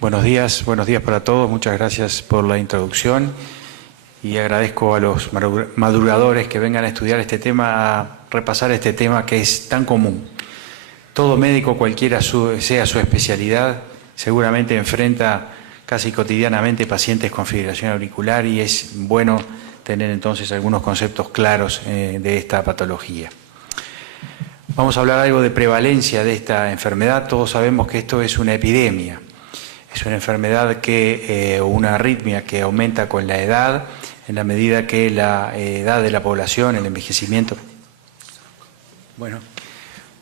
Buenos días para todos. Muchas gracias por la introducción y agradezco a los madrugadores que vengan a estudiar este tema, a repasar este tema que es tan común. Todo médico, cualquiera sea su especialidad, seguramente enfrenta casi cotidianamente pacientes con fibrilación auricular y es bueno tener entonces algunos conceptos claros de esta patología. Vamos a hablar algo de prevalencia de esta enfermedad. Todos sabemos que esto es una epidemia. Es una enfermedad una arritmia que aumenta con la edad, en la medida que la edad de la población, el envejecimiento. Bueno,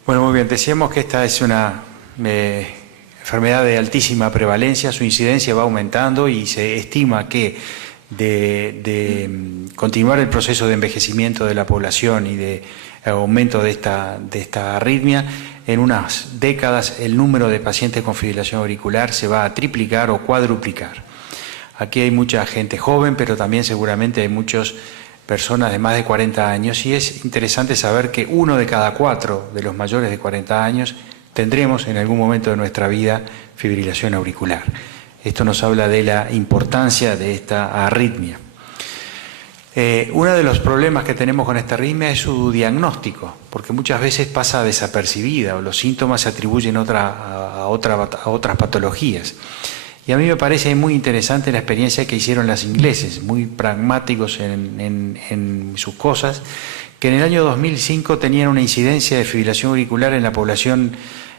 muy bien, decíamos que esta es una enfermedad de altísima prevalencia, su incidencia va aumentando y se estima que de continuar el proceso de envejecimiento de la población y de aumento de esta arritmia, en unas décadas el número de pacientes con fibrilación auricular se va a triplicar o cuadruplicar. Aquí hay mucha gente joven, pero también seguramente hay muchas personas de más de 40 años y es interesante saber que 1 de cada 4 de los mayores de 40 años tendremos en algún momento de nuestra vida fibrilación auricular. Esto nos habla de la importancia de esta arritmia. Uno de los problemas que tenemos con esta arritmia es su diagnóstico, porque muchas veces pasa desapercibida o los síntomas se atribuyen a otras patologías. Y a mí me parece muy interesante la experiencia que hicieron los ingleses, muy pragmáticos en sus cosas, que en el año 2005 tenían una incidencia de fibrilación auricular en la población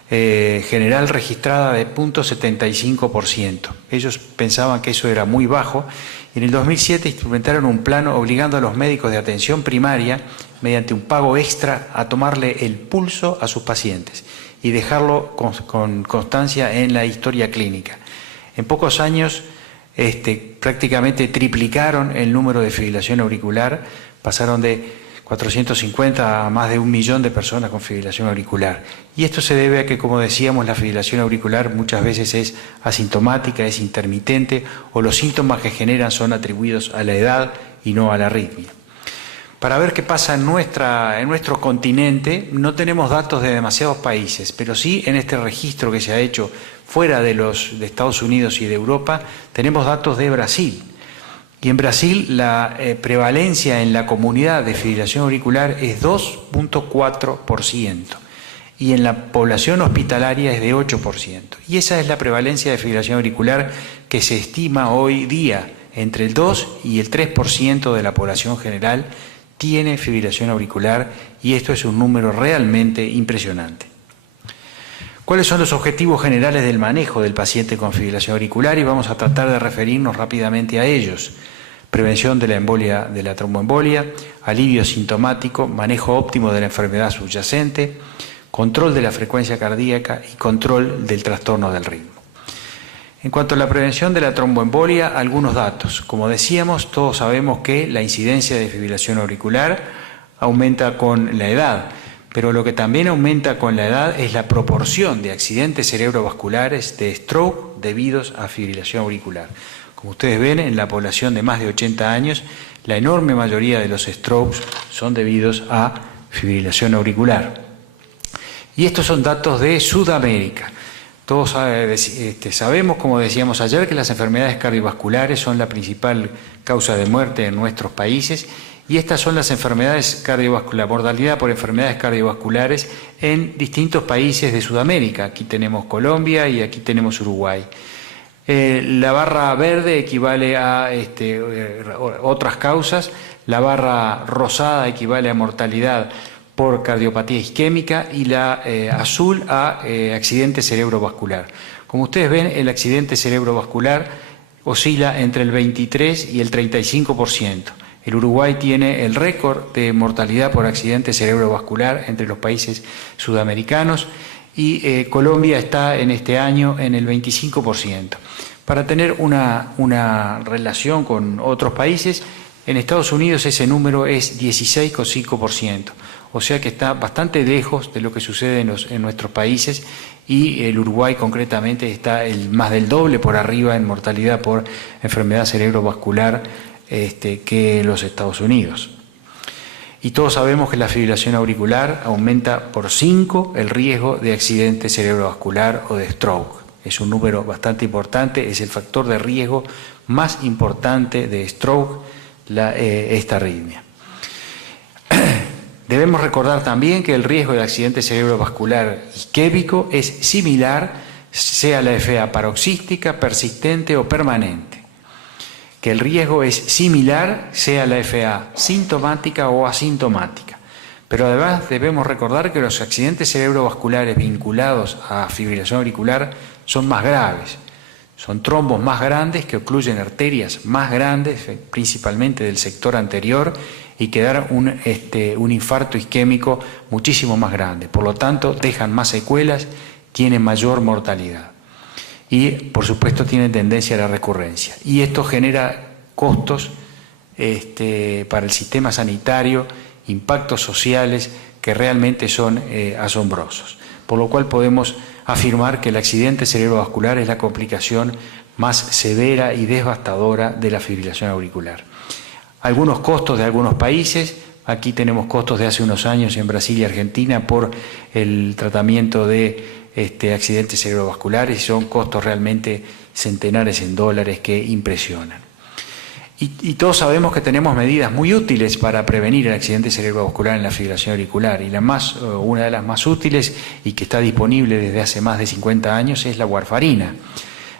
general registrada de 0.75%. Ellos pensaban que eso era muy bajo. En el 2007 instrumentaron un plan obligando a los médicos de atención primaria, mediante un pago extra, a tomarle el pulso a sus pacientes y dejarlo con constancia en la historia clínica. En pocos años prácticamente triplicaron el número de fibrilación auricular, pasaron de 450 a más de 1 millón de personas con fibrilación auricular. Y esto se debe a que, como decíamos, la fibrilación auricular muchas veces es asintomática, es intermitente, o los síntomas que generan son atribuidos a la edad y no a la arritmia. Para ver qué pasa en nuestro continente, no tenemos datos de demasiados países, pero sí en este registro que se ha hecho fuera de Estados Unidos y de Europa, tenemos datos de Brasil. Y en Brasil la prevalencia en la comunidad de fibrilación auricular es 2.4% y en la población hospitalaria es de 8%. Y esa es la prevalencia de fibrilación auricular que se estima hoy día. Entre el 2 y el 3% de la población general tiene fibrilación auricular y esto es un número realmente impresionante. ¿Cuáles son los objetivos generales del manejo del paciente con fibrilación auricular? Y vamos a tratar de referirnos rápidamente a ellos. Prevención de la embolia, de la tromboembolia, alivio sintomático, manejo óptimo de la enfermedad subyacente, control de la frecuencia cardíaca y control del trastorno del ritmo. En cuanto a la prevención de la tromboembolia, algunos datos. Como decíamos, todos sabemos que la incidencia de fibrilación auricular aumenta con la edad. Pero lo que también aumenta con la edad es la proporción de accidentes cerebrovasculares de stroke debidos a fibrilación auricular. Como ustedes ven, en la población de más de 80 años, la enorme mayoría de los strokes son debidos a fibrilación auricular. Y estos son datos de Sudamérica. Todos sabemos, como decíamos ayer, que las enfermedades cardiovasculares son la principal causa de muerte en nuestros países. Y estas son las enfermedades cardiovasculares, mortalidad por enfermedades cardiovasculares en distintos países de Sudamérica. Aquí tenemos Colombia y aquí tenemos Uruguay. La barra verde equivale a otras causas, la barra rosada equivale a mortalidad por cardiopatía isquémica y la azul a accidente cerebrovascular. Como ustedes ven, el accidente cerebrovascular oscila entre el 23 y el 35%. El Uruguay tiene el récord de mortalidad por accidente cerebrovascular entre los países sudamericanos y Colombia está en este año en el 25%. Para tener una relación con otros países, en Estados Unidos ese número es 16,5%, o sea que está bastante lejos de lo que sucede en nuestros países y el Uruguay concretamente está más del doble por arriba en mortalidad por enfermedad cerebrovascular que los Estados Unidos. Y todos sabemos que la fibrilación auricular aumenta por 5 el riesgo de accidente cerebrovascular o de stroke. es un número bastante importante, es el factor de riesgo más importante de stroke, esta arritmia. Debemos recordar también que el riesgo de accidente cerebrovascular isquémico es similar, sea la FA paroxística, persistente o permanente. Que el riesgo es similar, sea la FA sintomática o asintomática. Pero además debemos recordar que los accidentes cerebrovasculares vinculados a fibrilación auricular son más graves. Son trombos más grandes que ocluyen arterias más grandes, principalmente del sector anterior, y que dan un infarto isquémico muchísimo más grande. Por lo tanto, dejan más secuelas, tienen mayor mortalidad. Y, por supuesto, tienen tendencia a la recurrencia. Y esto genera costos para el sistema sanitario, impactos sociales que realmente son asombrosos. Por lo cual podemos afirmar que el accidente cerebrovascular es la complicación más severa y devastadora de la fibrilación auricular. Algunos costos de algunos países, aquí tenemos costos de hace unos años en Brasil y Argentina por el tratamiento de accidentes cerebrovasculares, y son costos realmente centenares en dólares que impresionan. Y todos sabemos que tenemos medidas muy útiles para prevenir el accidente cerebrovascular en la fibrilación auricular, y una de las más útiles y que está disponible desde hace más de 50 años es la warfarina.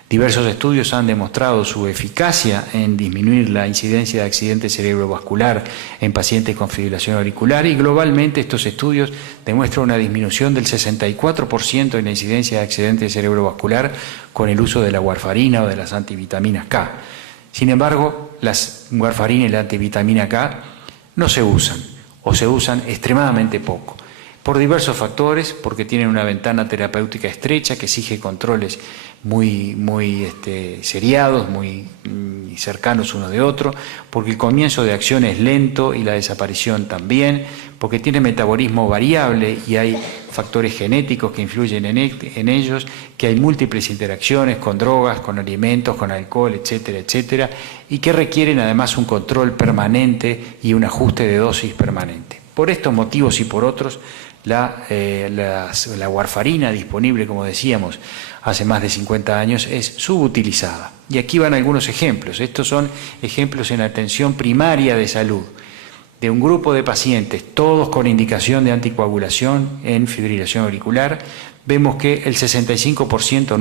Diversos estudios han demostrado su eficacia en disminuir la incidencia de accidente cerebrovascular en pacientes con fibrilación auricular, y globalmente estos estudios demuestran una disminución del 64% en la incidencia de accidente cerebrovascular con el uso de la warfarina o de las antivitaminas K. Sin embargo, las warfarina y la antivitamina K no se usan, o se usan extremadamente poco, por diversos factores, porque tienen una ventana terapéutica estrecha que exige controles muy seriados, muy cercanos uno de otro, porque el comienzo de acción es lento y la desaparición también, porque tiene metabolismo variable y hay factores genéticos que influyen en ellos, que hay múltiples interacciones con drogas, con alimentos, con alcohol, etcétera, etcétera, y que requieren además un control permanente y un ajuste de dosis permanente. Por estos motivos y por otros, la warfarina disponible, como decíamos, hace más de 50 años, es subutilizada. Y aquí van algunos ejemplos. Estos son ejemplos en atención primaria de salud, de un grupo de pacientes, todos con indicación de anticoagulación en fibrilación auricular. Vemos que el 65%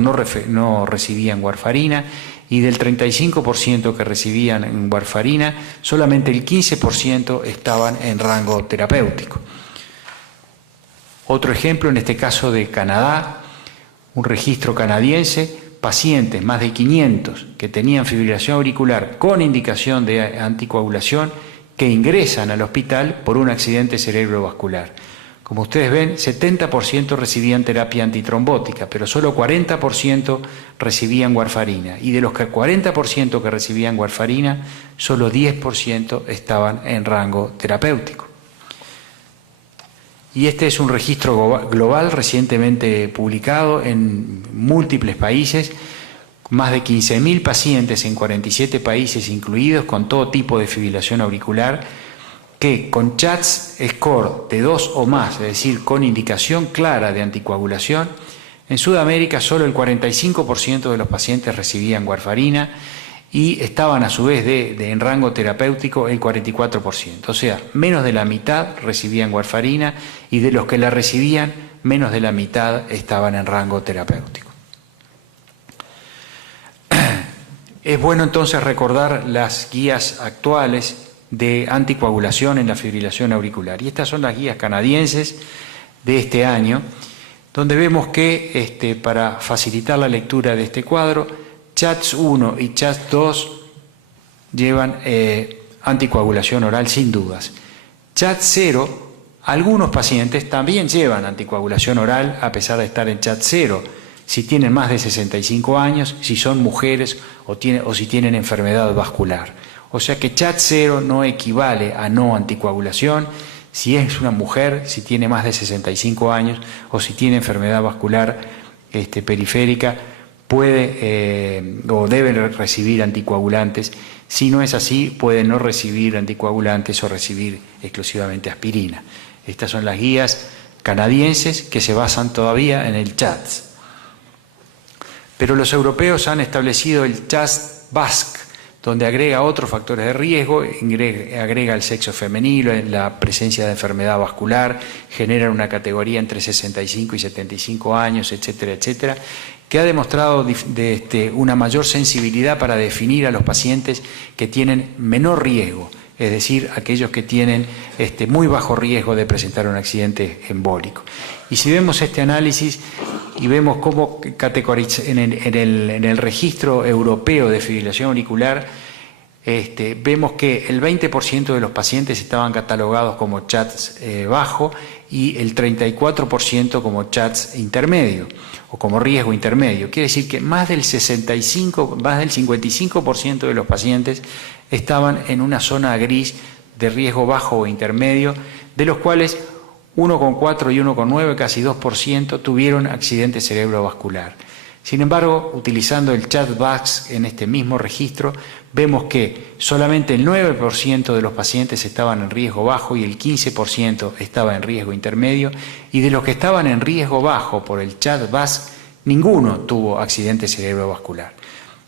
no recibían warfarina, y del 35% que recibían warfarina, solamente el 15% estaban en rango terapéutico. Otro ejemplo, en este caso de Canadá, un registro canadiense, pacientes, más de 500, que tenían fibrilación auricular con indicación de anticoagulación, que ingresan al hospital por un accidente cerebrovascular. Como ustedes ven, 70% recibían terapia antitrombótica, pero solo 40% recibían warfarina. Y de los 40% que recibían warfarina, solo 10% estaban en rango terapéutico. Y este es un registro global recientemente publicado en múltiples países, más de 15.000 pacientes en 47 países incluidos, con todo tipo de fibrilación auricular, que con CHATS score de 2 o más, es decir, con indicación clara de anticoagulación, en Sudamérica solo el 45% de los pacientes recibían warfarina, y estaban a su vez en rango terapéutico el 44%. O sea, menos de la mitad recibían warfarina, y de los que la recibían, menos de la mitad estaban en rango terapéutico. Es bueno entonces recordar las guías actuales de anticoagulación en la fibrilación auricular. Y estas son las guías canadienses de este año, donde vemos que para facilitar la lectura de este cuadro, CHATS 1 y CHATS 2 llevan anticoagulación oral sin dudas. CHATS 0, algunos pacientes también llevan anticoagulación oral a pesar de estar en CHATS 0, si tienen más de 65 años, si son mujeres o si tienen enfermedad vascular. O sea que CHATS 0 no equivale a no anticoagulación si es una mujer, si tiene más de 65 años o si tiene enfermedad vascular periférica, puede o debe recibir anticoagulantes. Si no es así, puede no recibir anticoagulantes o recibir exclusivamente aspirina. Estas son las guías canadienses que se basan todavía en el CHATS. Pero los europeos han establecido el CHAD-VASc, donde agrega otros factores de riesgo, agrega el sexo femenino, la presencia de enfermedad vascular, genera una categoría entre 65 y 75 años, etcétera, etcétera, que ha demostrado una mayor sensibilidad para definir a los pacientes que tienen menor riesgo, es decir, aquellos que tienen muy bajo riesgo de presentar un accidente embólico. Y si vemos este análisis y vemos cómo categoriza en el registro europeo de fibrilación auricular, vemos que el 20% de los pacientes estaban catalogados como CHADS bajo y el 34% como CHADS intermedio o como riesgo intermedio. Quiere decir que más del 55% de los pacientes estaban en una zona gris de riesgo bajo o intermedio, de los cuales 1,4 y 1,9, casi 2%, tuvieron accidente cerebrovascular. Sin embargo, utilizando el CHAD-VASc en este mismo registro, vemos que solamente el 9% de los pacientes estaban en riesgo bajo y el 15% estaba en riesgo intermedio, y de los que estaban en riesgo bajo por el CHAD-VASc, ninguno tuvo accidente cerebrovascular.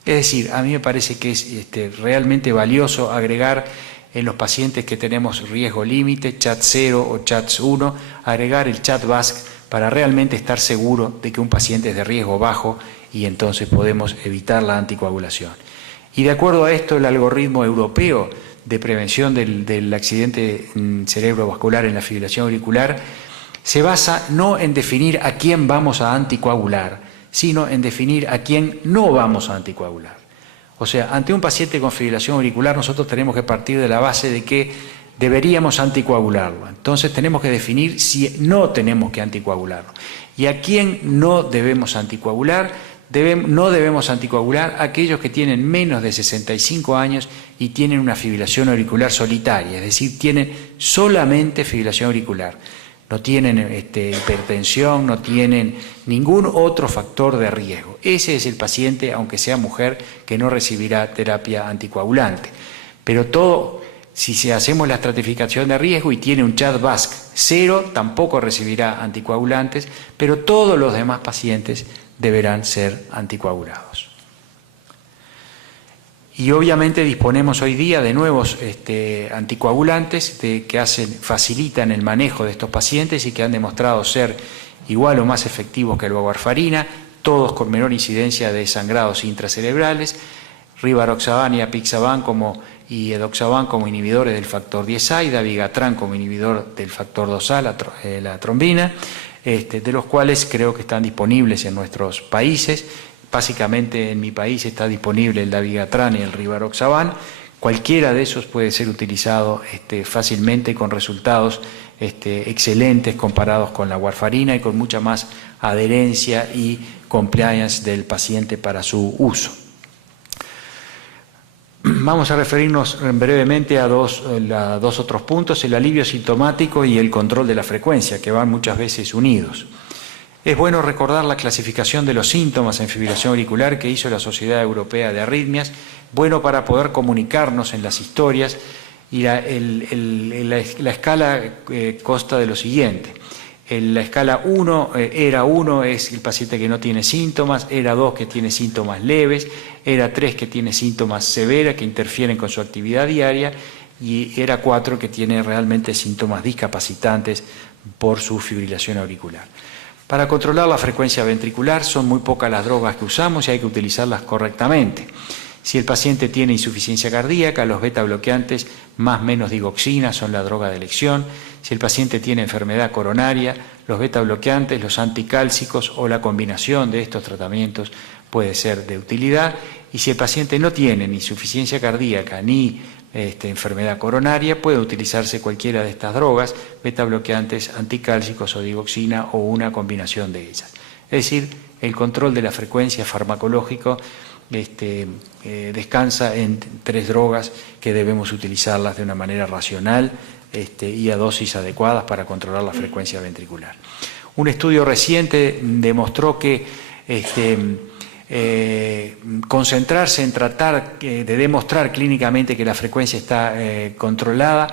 Es decir, a mí me parece que es realmente valioso agregar en los pacientes que tenemos riesgo límite, CHAD-0 o CHADS-1, agregar el CHAD-VASc para realmente estar seguro de que un paciente es de riesgo bajo y entonces podemos evitar la anticoagulación. Y de acuerdo a esto, el algoritmo europeo de prevención del accidente cerebrovascular en la fibrilación auricular se basa no en definir a quién vamos a anticoagular, sino en definir a quién no vamos a anticoagular. O sea, ante un paciente con fibrilación auricular nosotros tenemos que partir de la base de que deberíamos anticoagularlo. Entonces tenemos que definir si no tenemos que anticoagularlo. ¿Y a quién no debemos anticoagular? No debemos anticoagular a aquellos que tienen menos de 65 años y tienen una fibrilación auricular solitaria, es decir, tienen solamente fibrilación auricular. No tienen hipertensión, no tienen ningún otro factor de riesgo. Ese es el paciente, aunque sea mujer, que no recibirá terapia anticoagulante. Pero todo, si hacemos la estratificación de riesgo y tiene un CHAD-VASc 0, tampoco recibirá anticoagulantes, pero todos los demás pacientes deberán ser anticoagulados. Y obviamente disponemos hoy día de nuevos anticoagulantes que facilitan el manejo de estos pacientes y que han demostrado ser igual o más efectivos que la warfarina, todos con menor incidencia de sangrados intracerebrales, rivaroxaban y apixaban y edoxaban como inhibidores del factor 10A y dabigatran como inhibidor del factor 2A, la trombina, de los cuales creo que están disponibles en nuestros países. Básicamente en mi país está disponible el dabigatran y el rivaroxaban. Cualquiera de esos puede ser utilizado fácilmente con resultados excelentes comparados con la warfarina y con mucha más adherencia y compliance del paciente para su uso. Vamos a referirnos brevemente a dos otros puntos, el alivio sintomático y el control de la frecuencia, que van muchas veces unidos. Es bueno recordar la clasificación de los síntomas en fibrilación auricular que hizo la Sociedad Europea de Arritmias, bueno para poder comunicarnos en las historias, y la escala consta de lo siguiente. En la escala 1, ERA 1 es el paciente que no tiene síntomas, ERA 2 que tiene síntomas leves, ERA 3 que tiene síntomas severos que interfieren con su actividad diaria y ERA 4 que tiene realmente síntomas discapacitantes por su fibrilación auricular. Para controlar la frecuencia ventricular son muy pocas las drogas que usamos y hay que utilizarlas correctamente. Si el paciente tiene insuficiencia cardíaca, los beta bloqueantes más menos digoxina son la droga de elección. Si el paciente tiene enfermedad coronaria, los beta bloqueantes, los anticálcicos o la combinación de estos tratamientos puede ser de utilidad. Y si el paciente no tiene ni insuficiencia cardíaca ni enfermedad coronaria, puede utilizarse cualquiera de estas drogas, beta bloqueantes, anticálcicos o digoxina o una combinación de ellas. Es decir, el control de la frecuencia farmacológico descansa en 3 drogas que debemos utilizarlas de una manera racional y a dosis adecuadas para controlar la frecuencia ventricular. Un estudio reciente demostró que concentrarse en tratar de demostrar clínicamente que la frecuencia está controlada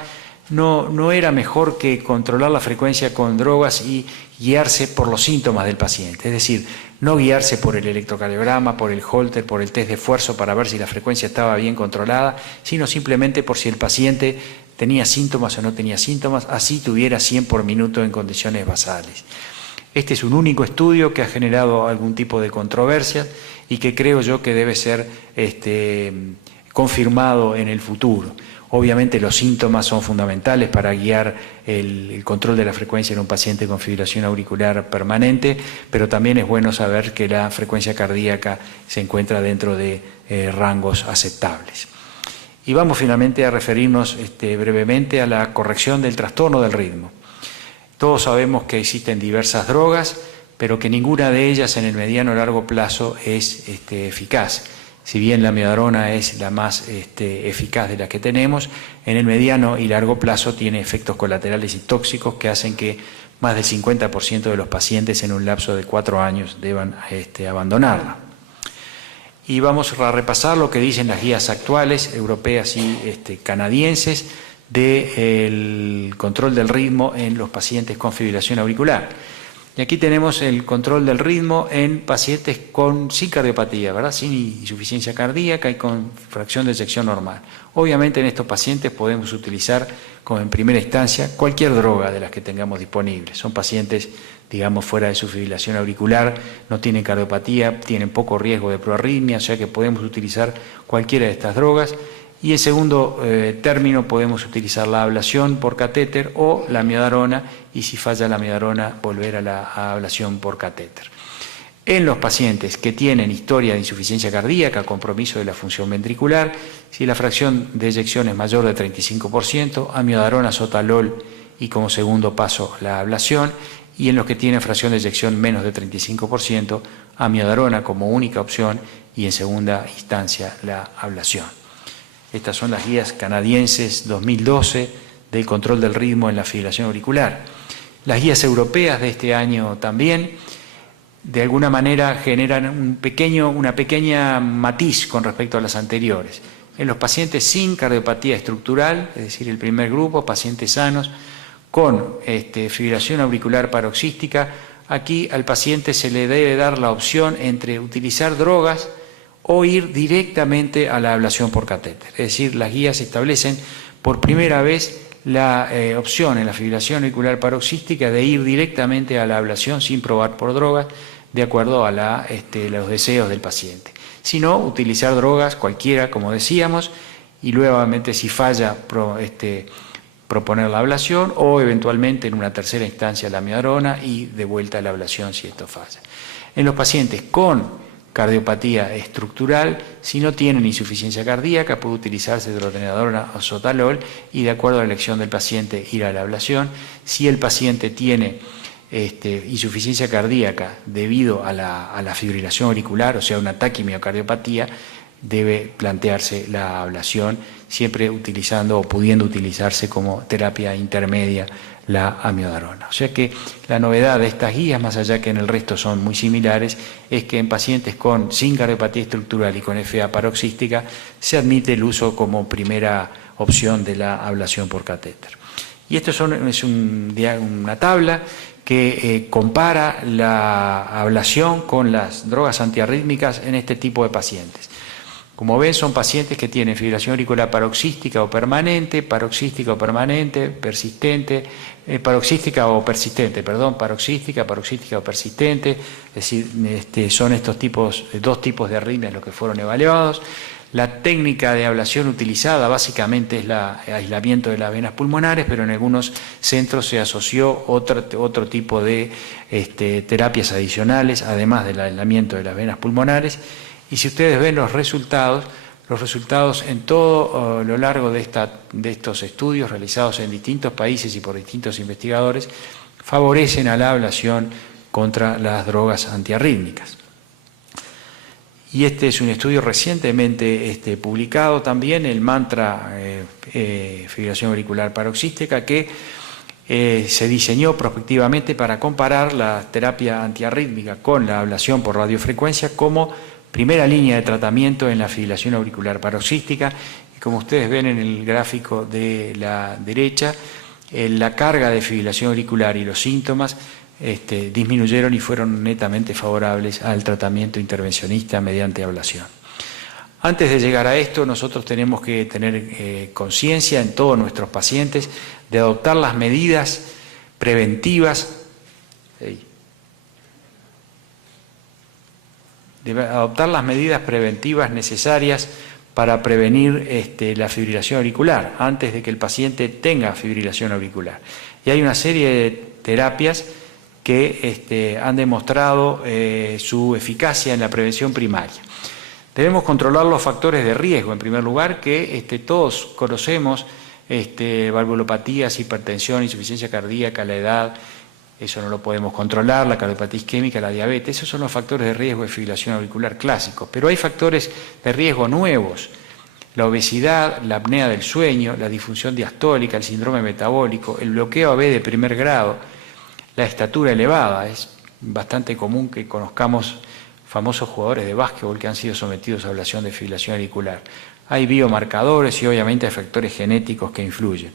no era mejor que controlar la frecuencia con drogas y guiarse por los síntomas del paciente, es decir, no guiarse por el electrocardiograma, por el Holter, por el test de esfuerzo para ver si la frecuencia estaba bien controlada, sino simplemente por si el paciente tenía síntomas o no tenía síntomas, así tuviera 100 por minuto en condiciones basales. Este es un único estudio que ha generado algún tipo de controversia y que creo yo que debe ser confirmado en el futuro. Obviamente los síntomas son fundamentales para guiar el control de la frecuencia en un paciente con fibrilación auricular permanente, pero también es bueno saber que la frecuencia cardíaca se encuentra dentro de rangos aceptables. Y vamos finalmente a referirnos brevemente a la corrección del trastorno del ritmo. Todos sabemos que existen diversas drogas, pero que ninguna de ellas en el mediano o largo plazo es eficaz. Si bien la amiodarona es la más eficaz de las que tenemos, en el mediano y largo plazo tiene efectos colaterales y tóxicos que hacen que más del 50% de los pacientes en un lapso de 4 años deban abandonarla. Y vamos a repasar lo que dicen las guías actuales, europeas y canadienses, del control del ritmo en los pacientes con fibrilación auricular. Y aquí tenemos el control del ritmo en pacientes sin cardiopatía, ¿verdad? Sin insuficiencia cardíaca y con fracción de eyección normal. Obviamente en estos pacientes podemos utilizar, como en primera instancia, cualquier droga de las que tengamos disponibles. Son pacientes, digamos, fuera de su fibrilación auricular, no tienen cardiopatía, tienen poco riesgo de proarritmia, o sea que podemos utilizar cualquiera de estas drogas. Y en segundo término podemos utilizar la ablación por catéter o la amiodarona, y si falla la amiodarona volver a la ablación por catéter. En los pacientes que tienen historia de insuficiencia cardíaca, compromiso de la función ventricular, si la fracción de eyección es mayor de 35%, amiodarona, sotalol y como segundo paso la ablación, y en los que tienen fracción de eyección menos de 35%, amiodarona como única opción y en segunda instancia la ablación. Estas son las guías canadienses 2012 del control del ritmo en la fibrilación auricular. Las guías europeas de este año también, de alguna manera, generan una pequeña matiz con respecto a las anteriores. En los pacientes sin cardiopatía estructural, es decir, el primer grupo, pacientes sanos, con fibrilación auricular paroxística, aquí al paciente se le debe dar la opción entre utilizar drogas o ir directamente a la ablación por catéter. Es decir, las guías establecen por primera vez la opción en la fibrilación auricular paroxística de ir directamente a la ablación sin probar por drogas, de acuerdo a los deseos del paciente. Si no, utilizar drogas cualquiera, como decíamos, y nuevamente si falla proponer la ablación o eventualmente en una tercera instancia la amiodarona y de vuelta a la ablación si esto falla. En los pacientes con cardiopatía estructural, si no tienen insuficiencia cardíaca, puede utilizarse drotenedona o sotalol y de acuerdo a la elección del paciente ir a la ablación. Si el paciente tiene insuficiencia cardíaca debido a la fibrilación auricular, o sea, una taquimiocardiopatía, debe plantearse la ablación, siempre utilizando o pudiendo utilizarse como terapia intermedia la amiodarona. O sea que la novedad de estas guías, más allá que en el resto son muy similares, es que en pacientes sin cardiopatía estructural y con FA paroxística se admite el uso como primera opción de la ablación por catéter. Y esto es una tabla que compara la ablación con las drogas antiarrítmicas en este tipo de pacientes. Como ven, son pacientes que tienen fibrilación auricular paroxística o persistente, paroxística o persistente, es decir, son estos dos tipos de arritmias los que fueron evaluados. La técnica de ablación utilizada básicamente es el aislamiento de las venas pulmonares, pero en algunos centros se asoció otro tipo de terapias adicionales, además del aislamiento de las venas pulmonares. Y si ustedes ven los resultados en todo lo largo de estos estudios realizados en distintos países y por distintos investigadores, favorecen a la ablación contra las drogas antiarrítmicas. Y este es un estudio recientemente publicado también, el MANTRA fibrilación auricular paroxística, que se diseñó prospectivamente para comparar la terapia antiarrítmica con la ablación por radiofrecuencia como primera línea de tratamiento en la fibrilación auricular paroxística, Y como ustedes ven en el gráfico de la derecha, la carga de fibrilación auricular y los síntomas disminuyeron y fueron netamente favorables al tratamiento intervencionista mediante ablación. Antes de llegar a esto, nosotros tenemos que tener conciencia en todos nuestros pacientes de adoptar las medidas preventivas, necesarias para prevenir la fibrilación auricular, antes de que el paciente tenga fibrilación auricular. Y hay una serie de terapias que han demostrado su eficacia en la prevención primaria. Debemos controlar los factores de riesgo, en primer lugar, que todos conocemos, valvulopatías, hipertensión, insuficiencia cardíaca, la edad, eso no lo podemos controlar, la cardiopatía isquémica, la diabetes, esos son los factores de riesgo de fibrilación auricular clásicos. Pero hay factores de riesgo nuevos, la obesidad, la apnea del sueño, la disfunción diastólica, el síndrome metabólico, el bloqueo AB de primer grado, la estatura elevada. Es bastante común que conozcamos famosos jugadores de básquetbol que han sido sometidos a ablación de fibrilación auricular. Hay biomarcadores y obviamente hay factores genéticos que influyen.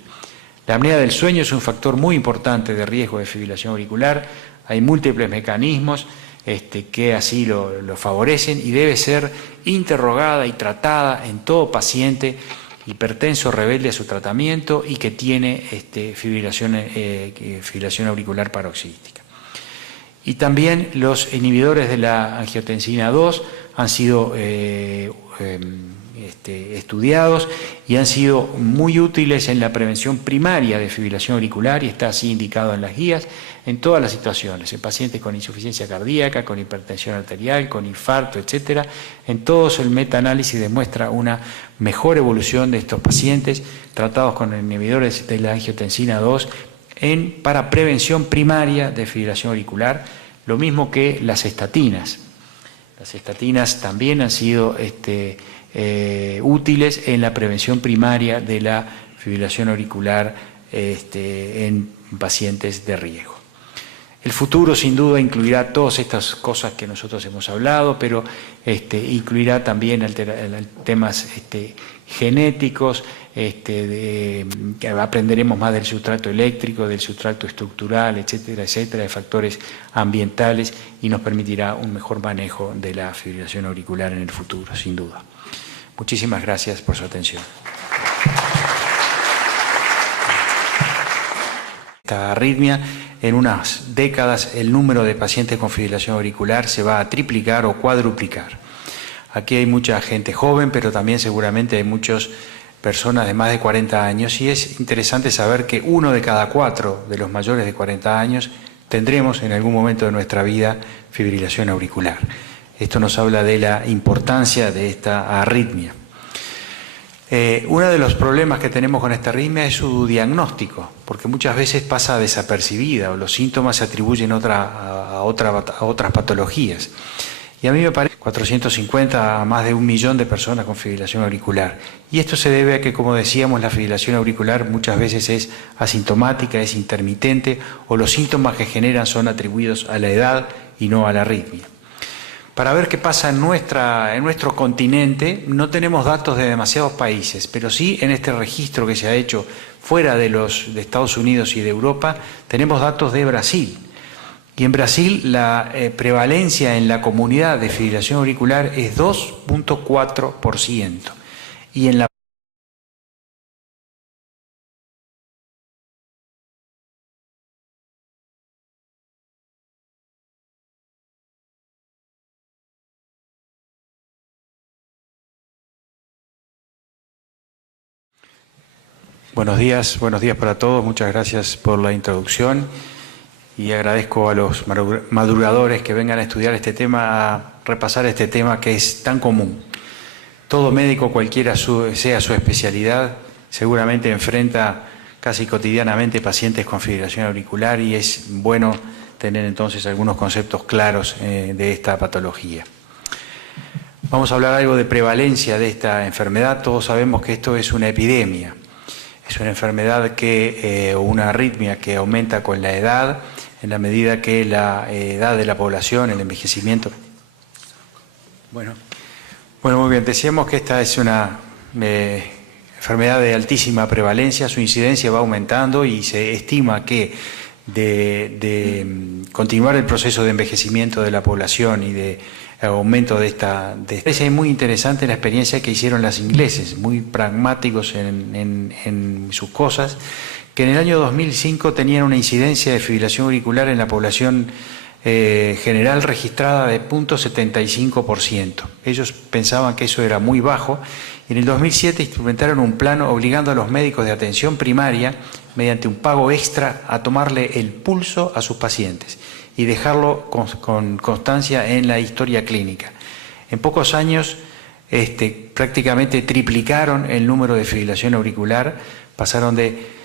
La apnea del sueño es un factor muy importante de riesgo de fibrilación auricular. Hay múltiples mecanismos que así lo favorecen y debe ser interrogada y tratada en todo paciente hipertenso rebelde a su tratamiento y que tiene fibrilación auricular paroxística. Y también los inhibidores de la angiotensina 2 han sido estudiados y han sido muy útiles en la prevención primaria de fibrilación auricular y está así indicado en las guías en todas las situaciones, en pacientes con insuficiencia cardíaca, con hipertensión arterial, con infarto, etcétera. En todos el metaanálisis demuestra una mejor evolución de estos pacientes tratados con inhibidores de la angiotensina 2 para prevención primaria de fibrilación auricular, lo mismo que las estatinas. Las estatinas también han sido útiles en la prevención primaria de la fibrilación auricular en pacientes de riesgo. El futuro sin duda incluirá todas estas cosas que nosotros hemos hablado, pero incluirá también temas genéticos, que aprenderemos más del sustrato eléctrico, del sustrato estructural, etcétera, etcétera, de factores ambientales y nos permitirá un mejor manejo de la fibrilación auricular en el futuro, sin duda. Muchísimas gracias por su atención. Esta arritmia, en unas décadas el número de pacientes con fibrilación auricular se va a triplicar o cuadruplicar. Aquí hay mucha gente joven, pero también seguramente hay muchas personas de más de 40 años y es interesante saber que 1 de cada 4 de los mayores de 40 años tendremos en algún momento de nuestra vida fibrilación auricular. Esto nos habla de la importancia de esta arritmia. Uno de los problemas que tenemos con esta arritmia es su diagnóstico, porque muchas veces pasa desapercibida o los síntomas se atribuyen a otras patologías. Y a mí me parece 450 a más de 1 millón de personas con fibrilación auricular. Y esto se debe a que, como decíamos, la fibrilación auricular muchas veces es asintomática, es intermitente, o los síntomas que generan son atribuidos a la edad y no a la arritmia. Para ver qué pasa en nuestro continente, no tenemos datos de demasiados países, pero sí en este registro que se ha hecho fuera de Estados Unidos y de Europa, tenemos datos de Brasil. Y en Brasil la prevalencia en la comunidad de fibrilación auricular es 2.4%. Y en la Buenos días para todos, muchas gracias por la introducción y agradezco a los madrugadores que vengan a estudiar este tema, a repasar este tema que es tan común. Todo médico, cualquiera sea su especialidad, seguramente enfrenta casi cotidianamente pacientes con fibrilación auricular y es bueno tener entonces algunos conceptos claros de esta patología. Vamos a hablar algo de prevalencia de esta enfermedad. Todos sabemos que esto es una epidemia. Es una enfermedad o una arritmia que aumenta con la edad, en la medida que la edad de la población, el envejecimiento. Bueno, muy bien, decíamos que esta es una enfermedad de altísima prevalencia, su incidencia va aumentando y se estima que de continuar el proceso de envejecimiento de la población y de aumento de esta. Es muy interesante la experiencia que hicieron los ingleses, muy pragmáticos en sus cosas, que en el año 2005 tenían una incidencia de fibrilación auricular en la población general registrada de 0,75%. Ellos pensaban que eso era muy bajo. En el 2007 instrumentaron un plan obligando a los médicos de atención primaria, mediante un pago extra, a tomarle el pulso a sus pacientes y dejarlo con constancia en la historia clínica. En pocos años prácticamente triplicaron el número de fibrilación auricular, pasaron de